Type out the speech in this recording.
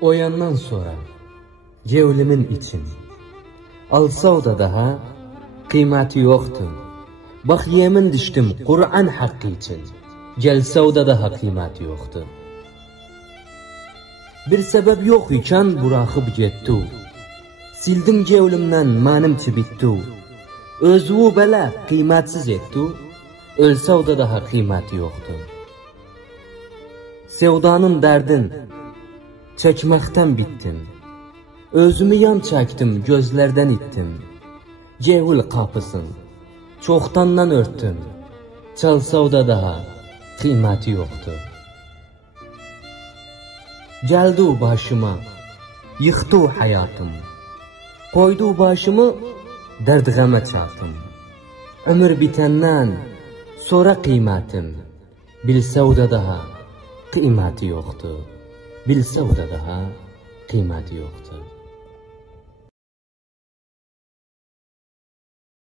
O yandan sonra cevlimin için alsa o da daha kıymeti yoktu. Bak yemin düştüm Kur'an hakkı için, gelse o da daha kıymeti yoktu. Bir sebep yok iken bırakıp gitti. Sildim cevlimden manimti bitti. Özü bela kıymetsiz etti. Ölse o da daha kıymeti yoktu. Sevdanın derdin çekmekten bittim. Özümü yan çektim, gözlerden ittim. Cevil kapısın çoktandan örttüm. Çalsa o da daha kıymeti yoktu. Geldi başıma, yıktı hayatım. Koydu başımı, derdgeme çaldım. Ömür bitenden sonra kıymetim. Bilse o da daha kıymeti yoktu. Bilse o da daha kıymeti yoktu.